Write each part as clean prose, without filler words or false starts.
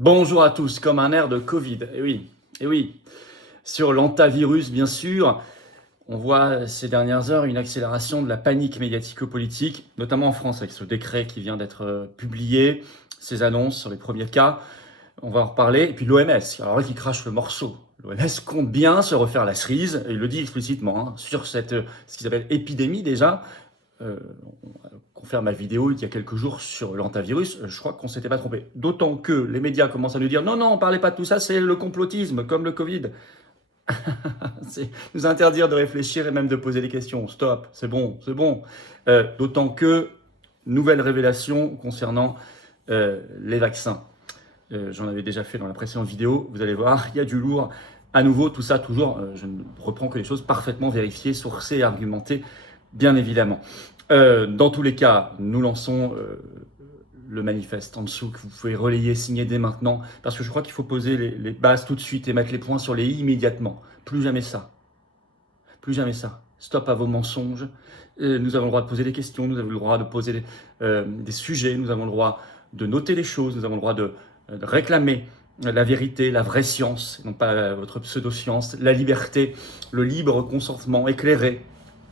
Bonjour à tous, comme un air de Covid. Et oui. Sur l'antavirus, bien sûr, on voit ces dernières heures une accélération de la panique médiatico-politique, notamment en France avec ce décret qui vient d'être publié, ces annonces sur les premiers cas. On va en reparler. Et puis l'OMS, alors là qui crache le morceau. L'OMS compte bien se refaire la cerise, et il le dit explicitement, sur ce qu'ils appellent épidémie déjà. On confirme ma vidéo il y a quelques jours sur l'antavirus, je crois qu'on ne s'était pas trompé. D'autant que les médias commencent à nous dire non, ne parlez pas de tout ça, c'est le complotisme, comme le Covid. C'est nous interdire de réfléchir et même de poser des questions. Stop, c'est bon. D'autant que, nouvelle révélation concernant les vaccins. J'en avais déjà fait dans la précédente vidéo, vous allez voir, il y a du lourd. À nouveau, tout ça, toujours, je ne reprends que les choses parfaitement vérifiées, sourcées, argumentées, bien évidemment. Dans tous les cas, nous lançons le manifeste en dessous que vous pouvez relayer, signer dès maintenant, parce que je crois qu'il faut poser les bases tout de suite et mettre les points sur les i immédiatement. Plus jamais ça. Stop à vos mensonges. Nous avons le droit de poser des questions, nous avons le droit de poser des sujets, nous avons le droit de noter les choses, nous avons le droit de réclamer la vérité, la vraie science, non pas votre pseudo-science, la liberté, le libre consentement éclairé.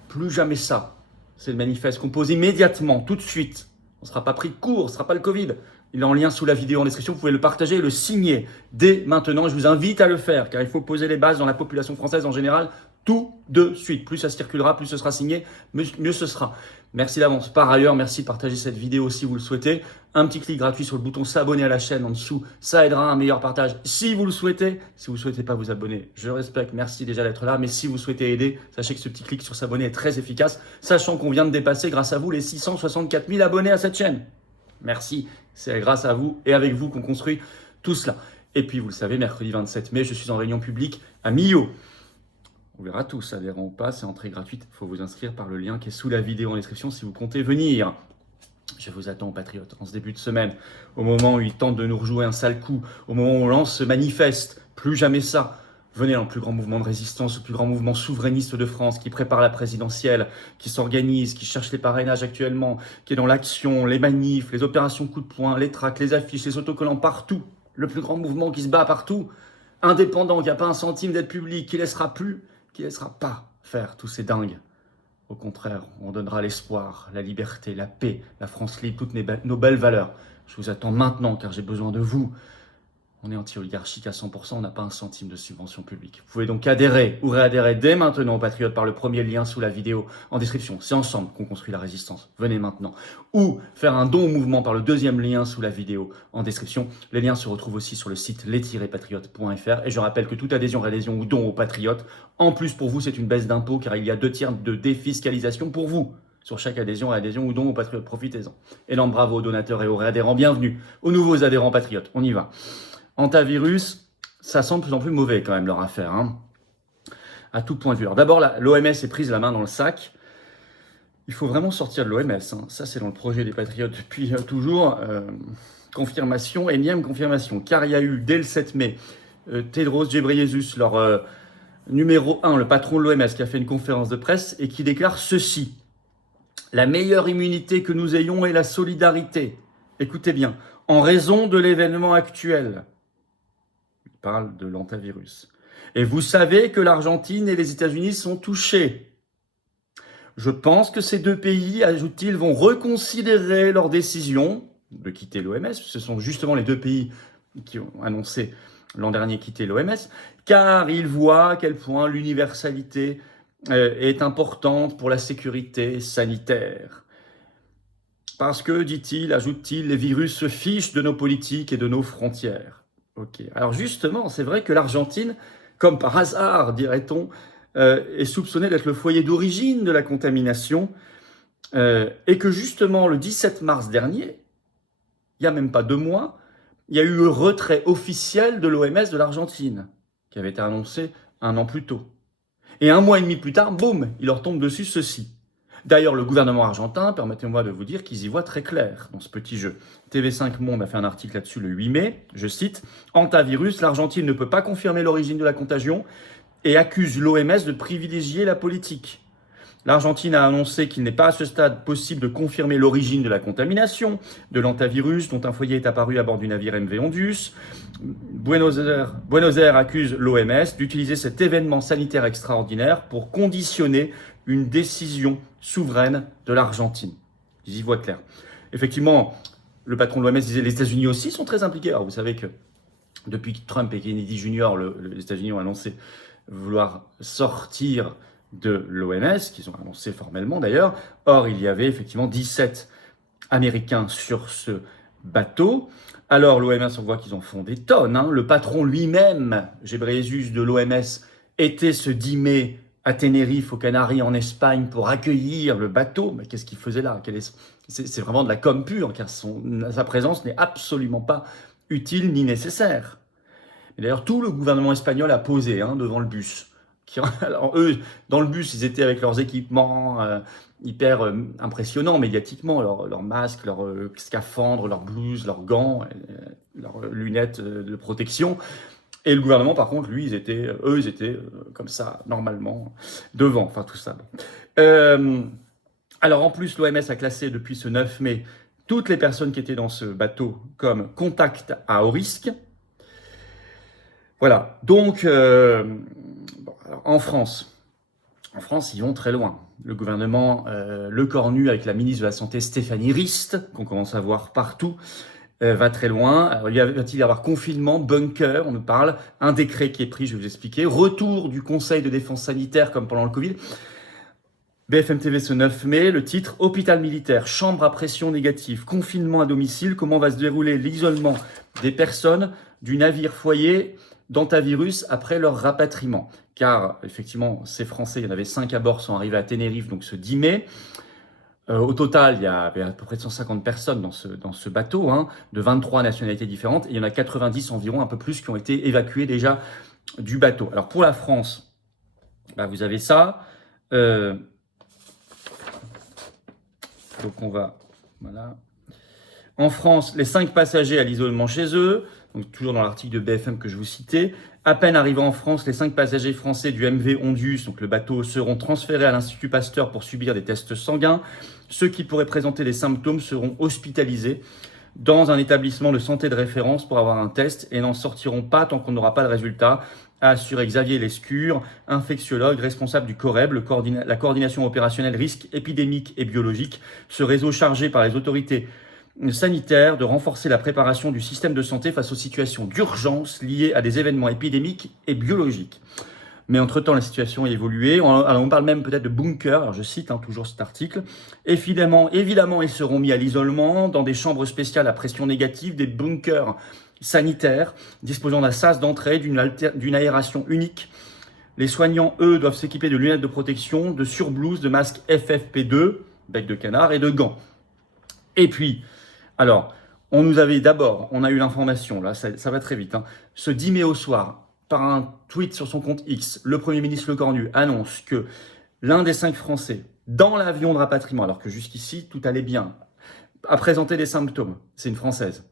Plus jamais ça. C'est le manifeste qu'on pose immédiatement, tout de suite. On ne sera pas pris de court, ce ne sera pas le Covid. Il est en lien sous la vidéo en description, vous pouvez le partager et le signer dès maintenant. Je vous invite à le faire, car il faut poser les bases dans la population française en général, tout de suite. Plus ça circulera, plus ce sera signé, mieux ce sera. Merci d'avance. Par ailleurs, merci de partager cette vidéo si vous le souhaitez. Un petit clic gratuit sur le bouton s'abonner à la chaîne en dessous, ça aidera à un meilleur partage si vous le souhaitez. Si vous ne souhaitez pas vous abonner, je respecte, merci déjà d'être là. Mais si vous souhaitez aider, sachez que ce petit clic sur s'abonner est très efficace, sachant qu'on vient de dépasser grâce à vous les 664 000 abonnés à cette chaîne. Merci, c'est grâce à vous et avec vous qu'on construit tout cela. Et puis vous le savez, mercredi 27 mai, je suis en réunion publique à Millau. On verra tous, adhérents ou pas, c'est entrée gratuite. Il faut vous inscrire par le lien qui est sous la vidéo en description si vous comptez venir. Je vous attends, patriotes, en ce début de semaine, au moment où ils tentent de nous rejouer un sale coup, au moment où on lance ce manifeste, plus jamais ça. Venez dans le plus grand mouvement de résistance, le plus grand mouvement souverainiste de France qui prépare la présidentielle, qui s'organise, qui cherche les parrainages actuellement, qui est dans l'action, les manifs, les opérations coup de poing, les tracts, les affiches, les autocollants partout. Le plus grand mouvement qui se bat partout, indépendant, qui n'a pas un centime d'aide publique, qui laissera pas faire tous ces dingues. Au contraire, on donnera l'espoir, la liberté, la paix, la France libre, toutes nos belles valeurs. Je vous attends maintenant car j'ai besoin de vous. On est anti-oligarchique à 100%, on n'a pas un centime de subvention publique. Vous pouvez donc adhérer ou réadhérer dès maintenant aux Patriotes par le premier lien sous la vidéo en description. C'est ensemble qu'on construit la résistance. Venez maintenant. Ou faire un don au mouvement par le deuxième lien sous la vidéo en description. Les liens se retrouvent aussi sur le site les-patriotes.fr. Et je rappelle que toute adhésion, réadhésion ou don aux Patriotes, en plus pour vous, c'est une baisse d'impôt car il y a 2 tiers de défiscalisation pour vous. Sur chaque adhésion, réadhésion ou don aux Patriotes, profitez-en. Énorme bravo aux donateurs et aux réadhérents. Bienvenue aux nouveaux adhérents Patriotes. On y va. Antavirus, ça sent de plus en plus mauvais quand même leur affaire, à tout point de vue. Alors d'abord, l'OMS est prise la main dans le sac. Il faut vraiment sortir de l'OMS. Ça, c'est dans le projet des Patriotes depuis toujours. Confirmation, énième confirmation. Car il y a eu, dès le 7 mai, Tedros Ghebreyesus, leur numéro 1, le patron de l'OMS, qui a fait une conférence de presse et qui déclare ceci. La meilleure immunité que nous ayons est la solidarité. Écoutez bien, en raison de l'événement actuel. Il parle de l'antavirus. Et vous savez que l'Argentine et les États-Unis sont touchés. Je pense que ces 2 pays, ajoute-t-il, vont reconsidérer leur décision de quitter l'OMS. Ce sont justement les 2 pays qui ont annoncé l'an dernier quitter l'OMS, car ils voient à quel point l'universalité est importante pour la sécurité sanitaire. Parce que, dit-il, ajoute-t-il, les virus se fichent de nos politiques et de nos frontières. Ok. Alors justement, c'est vrai que l'Argentine, comme par hasard, dirait-on, est soupçonnée d'être le foyer d'origine de la contamination, et que justement, le 17 mars dernier, il n'y a même pas 2 mois, il y a eu le retrait officiel de l'OMS de l'Argentine, qui avait été annoncé 1 an plus tôt. Et 1 mois et demi plus tard, boum, il leur tombe dessus ceci. D'ailleurs, le gouvernement argentin, permettez-moi de vous dire qu'ils y voient très clair dans ce petit jeu. TV5 Monde a fait un article là-dessus le 8 mai, je cite, « Antavirus, l'Argentine ne peut pas confirmer l'origine de la contagion et accuse l'OMS de privilégier la politique. L'Argentine a annoncé qu'il n'est pas à ce stade possible de confirmer l'origine de la contamination de l'hantavirus dont un foyer est apparu à bord du navire MV Ondius. Buenos Aires accuse l'OMS d'utiliser cet événement sanitaire extraordinaire pour conditionner une décision souveraine de l'Argentine. Ils y voient clair. Effectivement, le patron de l'OMS disait les États-Unis aussi sont très impliqués. Alors vous savez que depuis que Trump et Kennedy Jr., les États-Unis ont annoncé vouloir sortir de l'OMS, qu'ils ont annoncé formellement d'ailleurs. Or, il y avait effectivement 17 Américains sur ce bateau. Alors, l'OMS, on voit qu'ils en font des tonnes. Le patron lui-même, Ghebreyesus de l'OMS, était ce 10 mai à Tenerife, aux Canaries, en Espagne, pour accueillir le bateau. Mais qu'est-ce qu'il faisait là? C'est vraiment de la com pure, car sa présence n'est absolument pas utile ni nécessaire. Et d'ailleurs, tout le gouvernement espagnol a posé devant le bus. Alors eux, dans le bus, ils étaient avec leurs équipements hyper impressionnants médiatiquement, leurs masques, leurs scaphandres, leurs blouses, leurs gants, leurs lunettes de protection. Et le gouvernement, par contre, lui, ils étaient comme ça, normalement, devant, enfin tout ça. Alors en plus, l'OMS a classé depuis ce 9 mai toutes les personnes qui étaient dans ce bateau comme contact à haut risque. Voilà, donc alors, en France, ils vont très loin. Le gouvernement, le cornu avec la ministre de la Santé Stéphanie Rist, qu'on commence à voir partout, va très loin. Alors, va-t-il y avoir confinement, bunker, on nous parle, un décret qui est pris, je vais vous expliquer, retour du Conseil de défense sanitaire comme pendant le Covid. BFM TV ce 9 mai, le titre « Hôpital militaire, chambre à pression négative, confinement à domicile, comment va se dérouler l'isolement des personnes du navire foyer d'hantavirus après leur rapatriement ?» Car effectivement, ces Français, il y en avait 5 à bord, sont arrivés à Tenerife donc ce 10 mai. Au total, il y avait à peu près 150 personnes dans ce bateau, de 23 nationalités différentes. Et il y en a 90 environ, un peu plus, qui ont été évacués déjà du bateau. Alors pour la France, vous avez ça. Donc on va, voilà. En France, les 5 passagers à l'isolement chez eux, donc toujours dans l'article de BFM que je vous citais. À peine arrivés en France, les 5 passagers français du MV Ondius, donc le bateau, seront transférés à l'Institut Pasteur pour subir des tests sanguins. Ceux qui pourraient présenter des symptômes seront hospitalisés dans un établissement de santé de référence pour avoir un test et n'en sortiront pas tant qu'on n'aura pas le résultat, a assuré Xavier Lescure, infectiologue responsable du COREB, la coordination opérationnelle risques épidémiques et biologiques, ce réseau chargé par les autorités sanitaires de renforcer la préparation du système de santé face aux situations d'urgence liées à des événements épidémiques et biologiques. Mais entre-temps, la situation a évolué. Alors on parle même peut-être de bunker, alors je cite toujours cet article. Évidemment, ils seront mis à l'isolement dans des chambres spéciales à pression négative, des bunkers sanitaires disposant d'un sas d'entrée, d'une aération unique. Les soignants, eux, doivent s'équiper de lunettes de protection, de surblouses, de masques FFP2, bec de canard et de gants. Et puis, alors, on a eu l'information, là, ça va très vite, ce 10 mai au soir, par un tweet sur son compte X, le Premier ministre Lecornu annonce que l'un des 5 Français, dans l'avion de rapatriement, alors que jusqu'ici, tout allait bien, a présenté des symptômes. C'est une Française.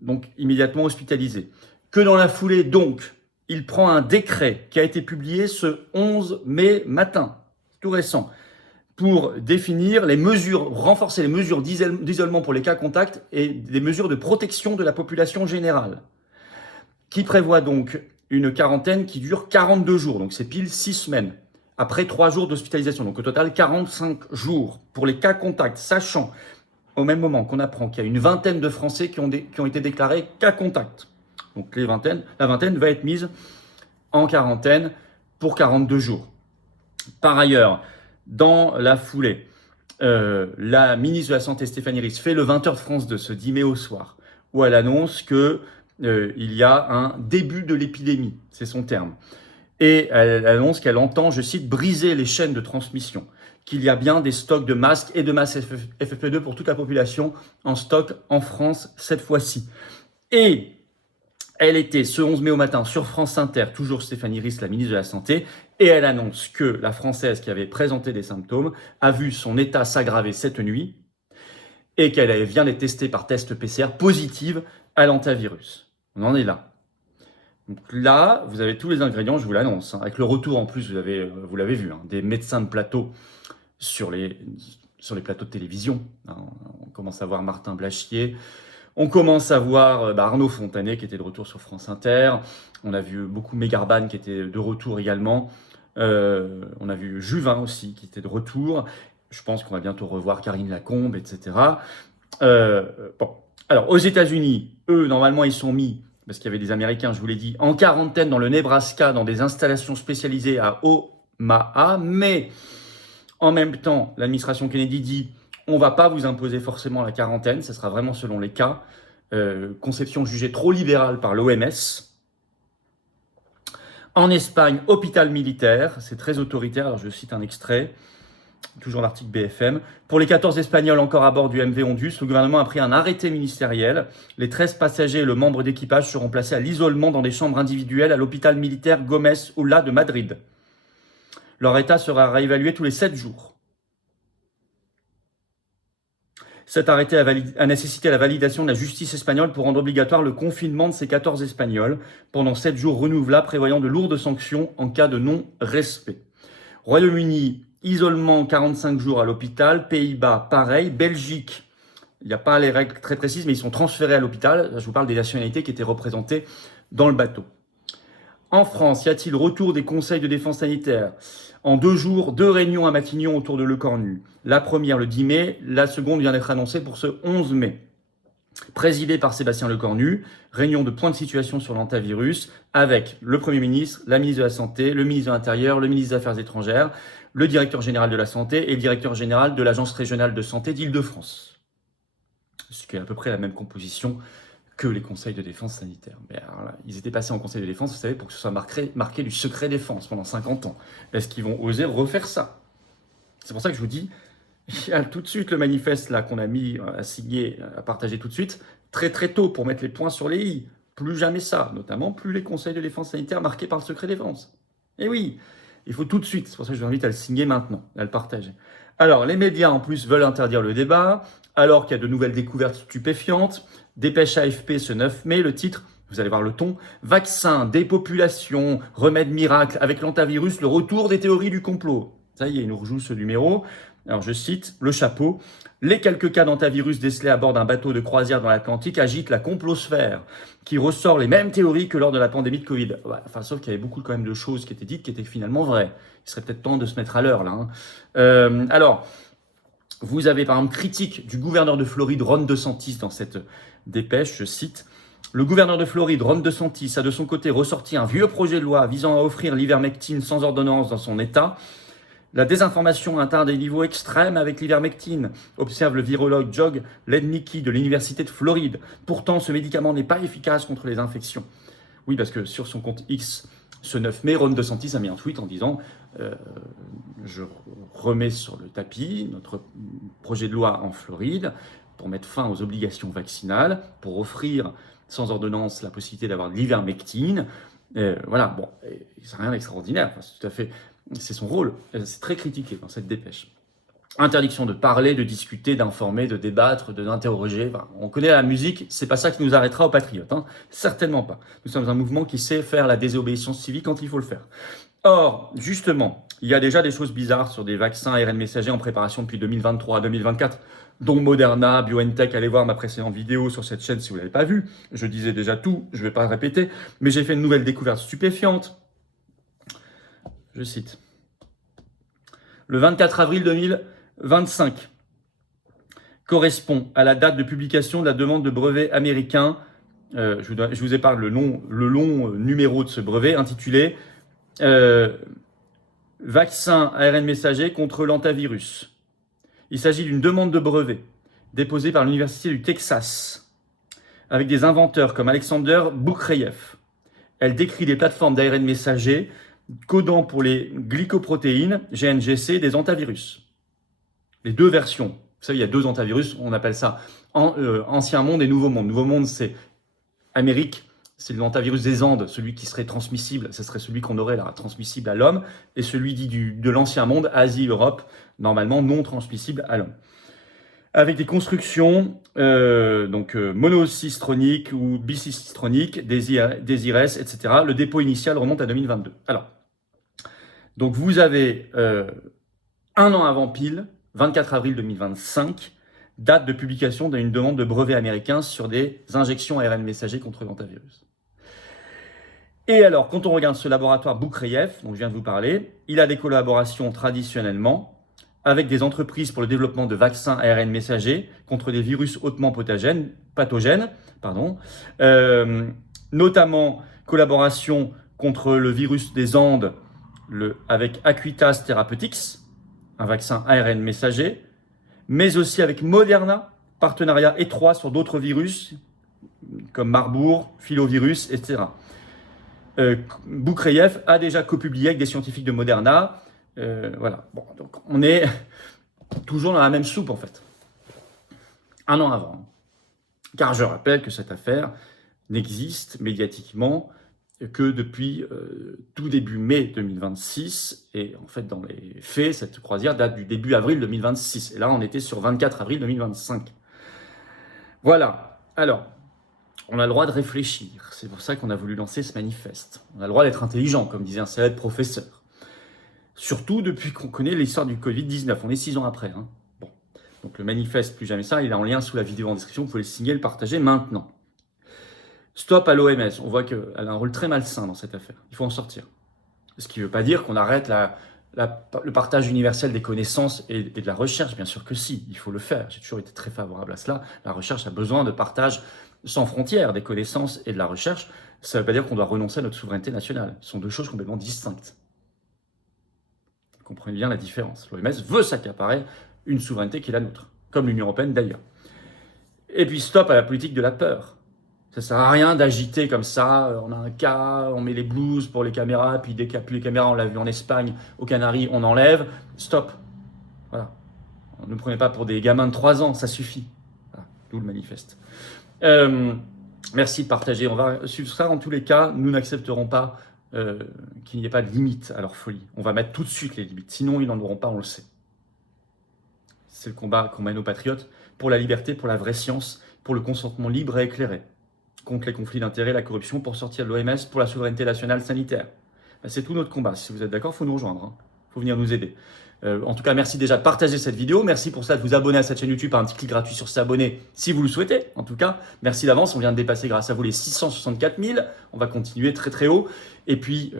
Donc, immédiatement hospitalisé. Que dans la foulée, donc, il prend un décret qui a été publié ce 11 mai matin, tout récent, pour définir les mesures, renforcer les mesures d'isolement pour les cas contacts et des mesures de protection de la population générale, qui prévoit donc une quarantaine qui dure 42 jours, donc c'est pile 6 semaines, après 3 jours d'hospitalisation, donc au total 45 jours pour les cas contacts, sachant au même moment qu'on apprend qu'il y a une vingtaine de Français qui ont été déclarés cas contacts. Donc la vingtaine va être mise en quarantaine pour 42 jours. Par ailleurs, dans la foulée, la ministre de la Santé Stéphanie Rist fait le 20h de France de ce 10 mai au soir, où elle annonce que il y a un début de l'épidémie, c'est son terme. Et elle annonce qu'elle entend, je cite, briser les chaînes de transmission, qu'il y a bien des stocks de masques et de masques FFP2 pour toute la population en stock en France cette fois-ci. Et elle était ce 11 mai au matin sur France Inter, toujours Stéphanie Rist, la ministre de la Santé, et elle annonce que la Française qui avait présenté des symptômes a vu son état s'aggraver cette nuit et qu'elle vient d'être testée par test PCR positive à l'hantavirus. On en est là. Donc là, vous avez tous les ingrédients, je vous l'annonce, hein. Avec le retour en plus, vous l'avez vu, hein, des médecins de plateau sur les plateaux de télévision, hein. On commence à voir Martin Blachier, on commence à voir Arnaud Fontanet qui était de retour sur France Inter, on a vu beaucoup Megarban qui était de retour également, on a vu Juvin aussi qui était de retour, je pense qu'on va bientôt revoir Karine Lacombe, etc. Bon. Alors, aux États-Unis, eux, normalement, ils sont mis, parce qu'il y avait des Américains, je vous l'ai dit, en quarantaine dans le Nebraska, dans des installations spécialisées à Omaha, mais en même temps, l'administration Kennedy dit on ne va pas vous imposer forcément la quarantaine, ça sera vraiment selon les cas. Conception jugée trop libérale par l'OMS. En Espagne, hôpital militaire, c'est très autoritaire, alors je cite un extrait. Toujours l'article BFM. Pour les 14 Espagnols encore à bord du MV Ondus, le gouvernement a pris un arrêté ministériel. Les 13 passagers et le membre d'équipage seront placés à l'isolement dans des chambres individuelles à l'hôpital militaire Gómez Ulla de Madrid. Leur état sera réévalué tous les 7 jours. Cet arrêté a nécessité la validation de la justice espagnole pour rendre obligatoire le confinement de ces 14 Espagnols pendant 7 jours renouvelables, prévoyant de lourdes sanctions en cas de non-respect. Royaume-Uni, isolement 45 jours à l'hôpital. Pays-Bas, pareil. Belgique, il n'y a pas les règles très précises, mais ils sont transférés à l'hôpital. Je vous parle des nationalités qui étaient représentées dans le bateau. En France, y a-t-il retour des conseils de défense sanitaire? En 2 jours, 2 réunions à Matignon autour de Le Cornu. La première le 10 mai, la seconde vient d'être annoncée pour ce 11 mai. Présidée par Sébastien Lecornu, réunion de point de situation sur l'hantavirus avec le Premier ministre, la ministre de la Santé, le ministre de l'Intérieur, le ministre des Affaires étrangères, le directeur général de la Santé et le directeur général de l'Agence régionale de santé d'Île-de-France. Ce qui est à peu près la même composition que les conseils de défense sanitaire. Mais alors là, ils étaient passés en conseil de défense, vous savez, pour que ce soit marqué du secret défense pendant 50 ans. Est-ce qu'ils vont oser refaire ça? C'est pour ça que je vous dis, il y a tout de suite le manifeste là qu'on a mis à signer, à partager tout de suite, très très tôt pour mettre les points sur les i. Plus jamais ça, notamment plus les conseils de défense sanitaire marqués par le secret défense. Et oui, il faut tout de suite, c'est pour ça que je vous invite à le signer maintenant, à le partager. Alors, les médias en plus veulent interdire le débat, alors qu'il y a de nouvelles découvertes stupéfiantes. Dépêche AFP ce 9 mai, le titre, vous allez voir le ton, vaccin, dépopulation, remède miracle, avec l'hantavirus, le retour des théories du complot. Ça y est, il nous rejoue ce numéro. Alors je cite le chapeau. Les quelques cas d'hantavirus décelés à bord d'un bateau de croisière dans l'Atlantique agitent la complosphère, qui ressort les mêmes théories que lors de la pandémie de Covid. Ouais, enfin, sauf qu'il y avait beaucoup quand même de choses qui étaient dites qui étaient finalement vraies. Il serait peut-être temps de se mettre à l'heure là, hein. Alors, vous avez par exemple critique du gouverneur de Floride, Ron DeSantis, dans cette dépêche, je cite. Le gouverneur de Floride, Ron DeSantis, a de son côté ressorti un vieux projet de loi visant à offrir l'ivermectine sans ordonnance dans son État. La désinformation atteint des niveaux extrêmes avec l'ivermectine, observe le virologue Jog Lednicki de l'Université de Floride. Pourtant, ce médicament n'est pas efficace contre les infections. Oui, parce que sur son compte X, ce 9 mai, Ron DeSantis a mis un tweet en disant je remets sur le tapis notre projet de loi en Floride pour mettre fin aux obligations vaccinales, pour offrir sans ordonnance la possibilité d'avoir de l'ivermectine. Voilà, bon, c'est rien d'extraordinaire, enfin, c'est tout à fait... C'est son rôle, c'est très critiqué dans cette dépêche. Interdiction de parler, de discuter, d'informer, de débattre, d'interroger. Enfin, on connaît la musique, c'est pas ça qui nous arrêtera aux patriotes, hein. Certainement pas. Nous sommes un mouvement qui sait faire la désobéissance civique quand il faut le faire. Or, justement, il y a déjà des choses bizarres sur des vaccins ARN messagers en préparation depuis 2023 à 2024, dont Moderna, BioNTech. Allez voir ma précédente vidéo sur cette chaîne si vous ne l'avez pas vue. Je disais déjà tout, je ne vais pas le répéter, mais j'ai fait une nouvelle découverte stupéfiante. Je cite. Le 24 avril 2025 correspond à la date de publication de la demande de brevet américain. Je vous épargne le long numéro de ce brevet intitulé Vaccin ARN messager contre l'hantavirus. Il s'agit d'une demande de brevet déposée par l'Université du Texas avec des inventeurs comme Alexander Boukreyev. Elle décrit des plateformes d'ARN messager codant pour les glycoprotéines, GNGC, des hantavirus. Les deux versions. Vous savez, il y a 2 hantavirus, on appelle ça Ancien Monde et Nouveau Monde. Nouveau Monde, c'est Amérique, c'est l'hantavirus des Andes, celui qui serait transmissible, ce serait celui qu'on aurait là, transmissible à l'homme, et celui dit de l'Ancien Monde, Asie, Europe, normalement non transmissible à l'homme. avec des constructions monocistroniques ou bicistroniques, des IRS, etc. Le dépôt initial remonte à 2022. Alors, donc vous avez un an avant pile, 24 avril 2025, date de publication d'une demande de brevet américain sur des injections ARN messager contre l'hantavirus. Et alors, quand on regarde ce laboratoire Boukreyev, dont je viens de vous parler, il a des collaborations traditionnellement avec des entreprises pour le développement de vaccins ARN messagers contre des virus hautement pathogènes, notamment collaboration contre le virus des Andes avec Acuitas Therapeutics, un vaccin ARN messager, mais aussi avec Moderna, partenariat étroit sur d'autres virus comme Marburg, filovirus, etc. Boukreyev a déjà copublié avec des scientifiques de Moderna. Voilà. Bon, donc on est toujours dans la même soupe en fait. Un an avant. Car je rappelle que cette affaire n'existe médiatiquement que depuis tout début mai 2026. Et en fait, dans les faits, cette croisière date du début avril 2026. Et là, on était sur 24 avril 2025. Voilà. Alors, on a le droit de réfléchir. C'est pour ça qu'on a voulu lancer ce manifeste. On a le droit d'être intelligent, comme disait un célèbre professeur. Surtout depuis qu'on connaît l'histoire du Covid-19. On est 6 ans après. Hein. Bon. Donc le manifeste, plus jamais ça, il est en lien sous la vidéo en description. Vous pouvez le signer, le partager maintenant. Stop à l'OMS. On voit qu'elle a un rôle très malsain dans cette affaire. Il faut en sortir. Ce qui ne veut pas dire qu'on arrête le partage universel des connaissances et de la recherche. Bien sûr que si, il faut le faire. J'ai toujours été très favorable à cela. La recherche a besoin de partage sans frontières des connaissances et de la recherche. Ça ne veut pas dire qu'on doit renoncer à notre souveraineté nationale. Ce sont deux choses complètement distinctes. Comprenez bien la différence. L'OMS veut s'accaparer une souveraineté qui est la nôtre, comme l'Union européenne d'ailleurs. Et puis stop à la politique de la peur. Ça ne sert à rien d'agiter comme ça, on a un cas, on met les blouses pour les caméras, puis dès qu'il n'y a plus les caméras, on l'a vu en Espagne, aux Canaries, on enlève. Stop. Voilà. Ne nous prenez pas pour des gamins de 3 ans, ça suffit. Voilà. D'où le manifeste. Merci de partager. On va suivre ça. En tous les cas, nous n'accepterons pas qu'il n'y ait pas de limite à leur folie. On va mettre tout de suite les limites. Sinon, ils n'en auront pas, on le sait. C'est le combat qu'on mène aux patriotes pour la liberté, pour la vraie science, pour le consentement libre et éclairé, contre les conflits d'intérêts, la corruption, pour sortir de l'OMS, pour la souveraineté nationale sanitaire. C'est tout notre combat. Si vous êtes d'accord, il faut nous rejoindre. Hein. Faut venir nous aider. En tout cas, merci déjà de partager cette vidéo. Merci pour ça de vous abonner à cette chaîne YouTube par un petit clic gratuit sur s'abonner si vous le souhaitez. En tout cas, merci d'avance. On vient de dépasser grâce à vous les 664 000. On va continuer très très haut. Et puis,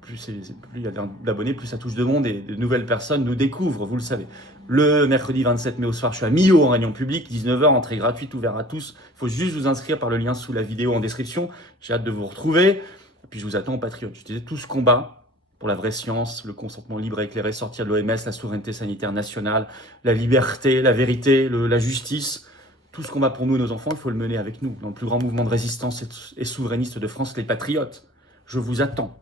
plus il y a d'abonnés, plus ça touche de monde et de nouvelles personnes nous découvrent, vous le savez. Le mercredi 27 mai au soir, je suis à Millau en réunion publique, 19h, entrée gratuite, ouvert à tous. Il faut juste vous inscrire par le lien sous la vidéo en description. J'ai hâte de vous retrouver. Et puis, je vous attends aux patriotes. Je disais tout ce combat pour la vraie science, le consentement libre et éclairé, sortir de l'OMS, la souveraineté sanitaire nationale, la liberté, la vérité, la justice. Tout ce combat pour nous et nos enfants, il faut le mener avec nous. Dans le plus grand mouvement de résistance et souverainiste de France, les patriotes. Je vous attends.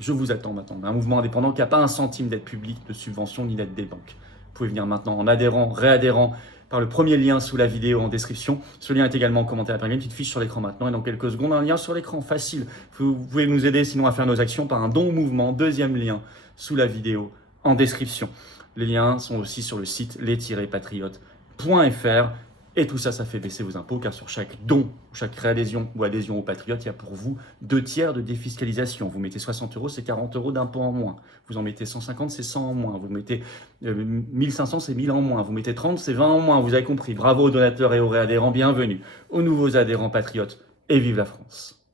Je vous attends maintenant. Un mouvement indépendant qui n'a pas un centime d'aide publique, de subvention, ni d'aide des banques. Vous pouvez venir maintenant en adhérant, réadhérant, par le premier lien sous la vidéo en description. Ce lien est également en commentaire après. Il y a une petite fiche sur l'écran maintenant et dans quelques secondes, un lien sur l'écran facile. Vous pouvez nous aider sinon à faire nos actions par un don au mouvement. Deuxième lien sous la vidéo en description. Les liens sont aussi sur le site les-patriotes.fr. Et tout ça, ça fait baisser vos impôts car sur chaque don, chaque réadhésion ou adhésion aux patriotes, il y a pour vous 2 tiers de défiscalisation. Vous mettez 60 €, c'est 40 € d'impôt en moins. Vous en mettez 150, c'est 100 en moins. Vous mettez 1500, c'est 1000 en moins. Vous mettez 30, c'est 20 en moins. Vous avez compris. Bravo aux donateurs et aux réadhérents. Bienvenue aux nouveaux adhérents patriotes et vive la France.